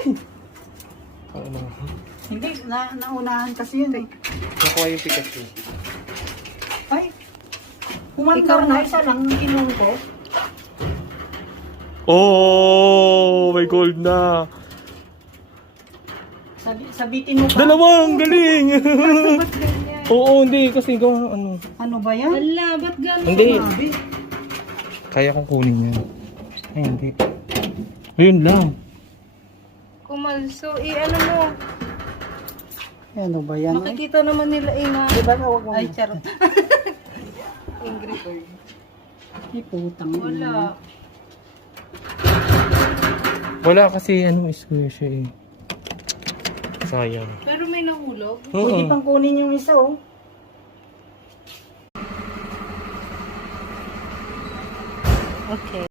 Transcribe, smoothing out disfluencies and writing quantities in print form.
Ay! Ano? Hindi, naunahan kasi yun eh. Nakuha yung Pikachu. Ay! Kumandar na isa lang ng ilong ko. Oh! May gold na! Sabitin mo pa. Dalawang! Galing! Ba't ganyan? Oo, hindi. Kasi gawa ano. Ano ba yan? Wala, ba't ganyan? Hindi. Grabe. Kaya kong kunin yan. Ay, hindi. Ayun lang. Kumalso, ano mo? Ano ba yan? Makikita naman nila na. Diba na huwag mo? Ay, charot. Angry bird. Ay, putang. Wala. Wala kasi square siya eh. Sayang. Pero may nahulog. Pwede pang kunin yung isa oh. Okay.